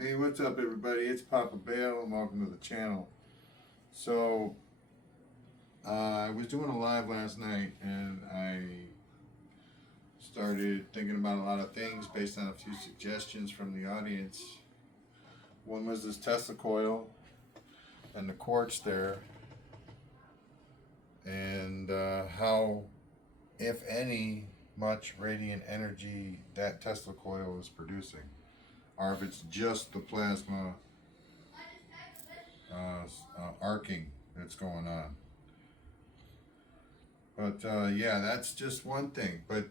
Hey, what's up, everybody? It's Papa Bale, and welcome to the channel. So, I was doing a live last night, and I started thinking about a lot of things based on a few suggestions from the audience. One was this Tesla coil and the quartz there, and how, if any, much radiant energy that Tesla coil is producing, or if it's just the plasma arcing that's going on. But yeah, that's just one thing. But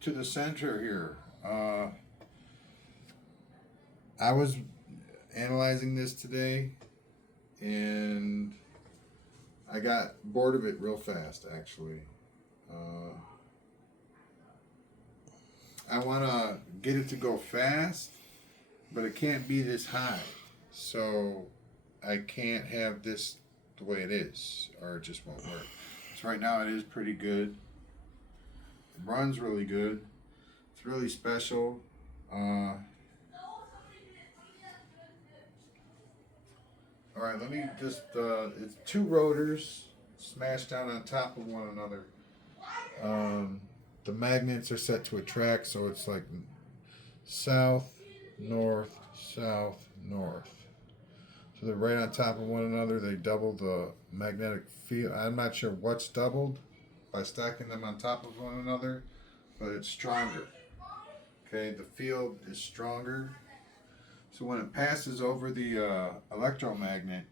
to the center here, I was analyzing this today, and I got bored of it real fast, actually. I want to get it to go fast, but it can't be this high. So I can't have this the way it is, or it just won't work. So right now it is pretty good. It runs really good. It's really special. Alright, let me just, it's two rotors smashed down on top of one another. The magnets are set to attract, so it's like south, north, south, north. So they're right on top of one another. They double the magnetic field. I'm not sure what's doubled by stacking them on top of one another, but it's stronger. Okay, the field is stronger. So when it passes over the electromagnet,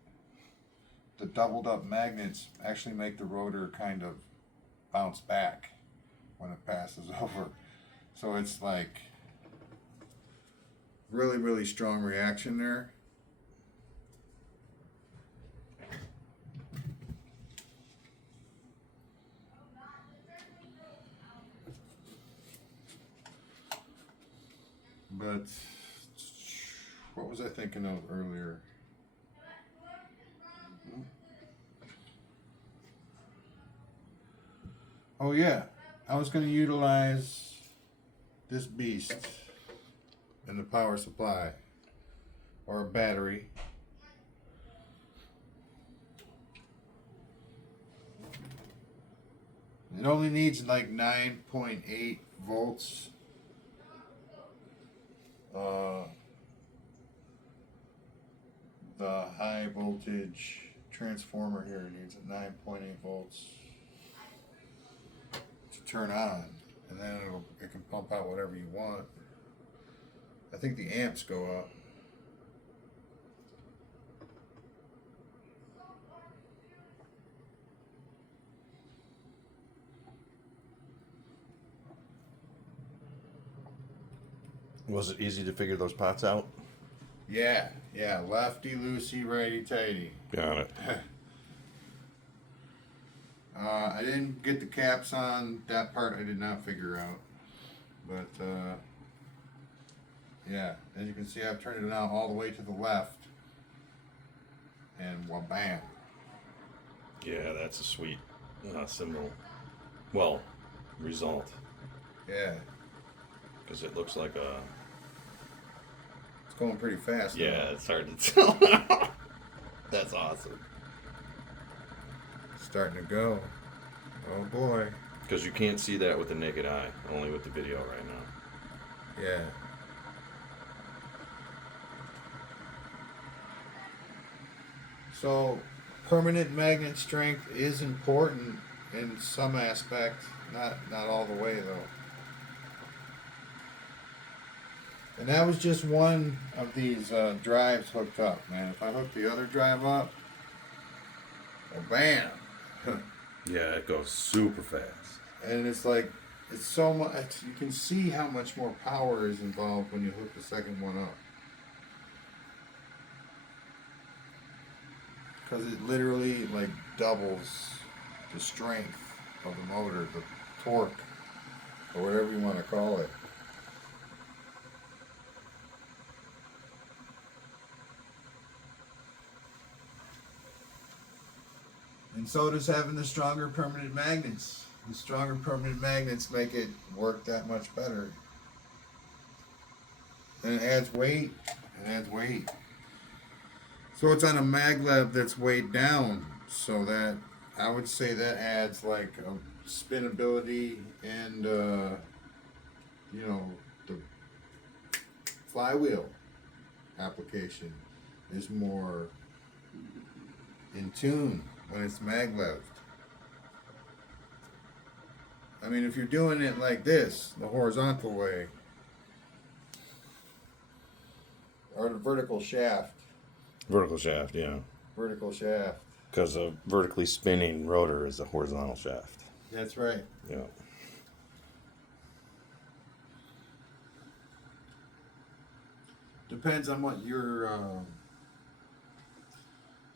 the doubled up magnets actually make the rotor kind of bounce back when it passes over. So it's like really, really strong reaction there. But what was I thinking of earlier? Oh yeah, I was going to utilize this beast in the power supply or a battery. It only needs like 9.8 volts. The high voltage transformer here needs a 9.8 volts to turn on, and then it can pump out whatever you want. I think the amps go up. Was it easy to figure those pots out? Yeah, lefty loosey, righty tighty. Got it. I didn't get the caps on. That part I did not figure out. But yeah, as you can see, I've turned it now all the way to the left. And bam. Yeah, that's a sweet symbol. Well, result. Yeah. Because it looks like a... It's going pretty fast. Yeah, it's hard to tell. That's awesome. Starting to go. Oh boy. Because you can't see that with the naked eye, only with the video right now. Yeah. So, permanent magnet strength is important in some aspect, not all the way though. And that was just one of these drives hooked up, man. If I hook the other drive up, well, bam. Yeah, it goes super fast. And it's like, it's so much, you can see how much more power is involved when you hook the second one up. Because it literally like doubles the strength of the motor, the torque, or whatever you want to call it. And so does having the stronger permanent magnets. The stronger permanent magnets make it work that much better. And it adds weight, It adds weight. So it's on a maglev that's weighed down, so that I would say that adds like a spinability and you know, the flywheel application is more in tune when it's magleved. I mean, if you're doing it like this, the horizontal way, or the vertical shaft. Vertical shaft, yeah. Vertical shaft. Because a vertically spinning rotor is a horizontal shaft. That's right. Yeah. Depends on what you're.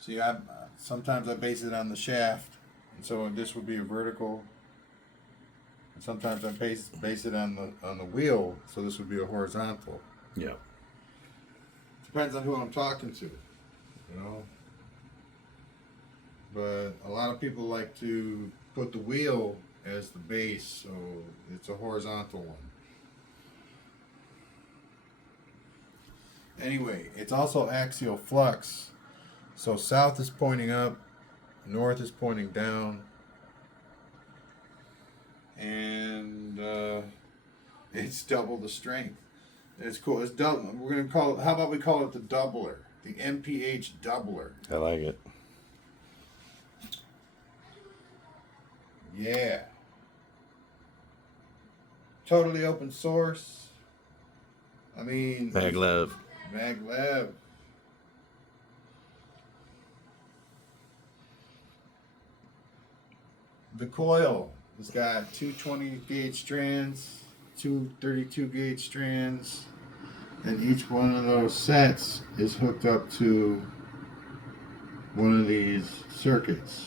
See, I sometimes I base it on the shaft, and so this would be a vertical. And sometimes I base it on the wheel, so this would be a horizontal. Yeah. Depends on who I'm talking to, you know. But a lot of people like to put the wheel as the base, so it's a horizontal one. Anyway, it's also axial flux. So south is pointing up, north is pointing down, and it's double the strength. It's cool. It's double. We're gonna call it. How about we call it the doubler, the M.P.H doubler? I like it. Yeah. Totally open source. I mean, Maglev. maglev. The coil has got two 20 gauge strands, two 32 gauge strands, and each one of those sets is hooked up to one of these circuits.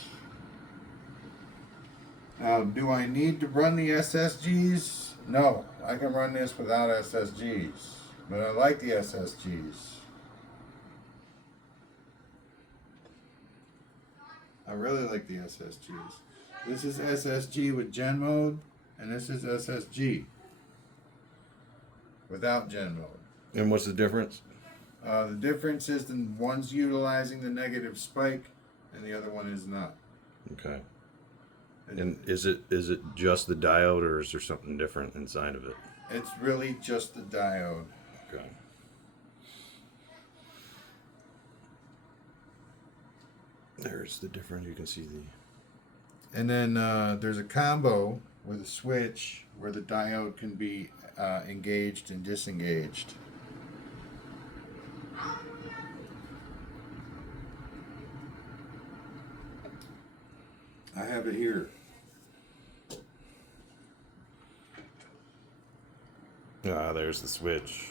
Do I need to run the SSGs? No, I can run this without SSGs, but I like the SSGs. I really like the SSGs. This is SSG with gen mode, and this is SSG without gen mode. And what's the difference? The difference is the one's utilizing the negative spike, and the other one is not. Okay. And is it just the diode, or is there something different inside of it? It's really just the diode. Okay. There's the difference. You can see the. And then there's a combo with a switch where the diode can be engaged and disengaged. I have it here. There's the switch.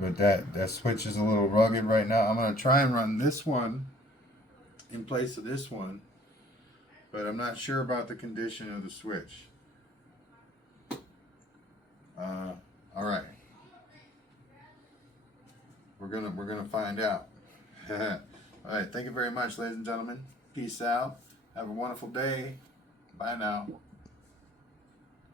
But that switch is a little rugged right now. I'm going to try and run this one in place of this one. But I'm not sure about the condition of the switch. All right. We're gonna find out. All right. Thank you very much, ladies and gentlemen. Peace out. Have a wonderful day. Bye now.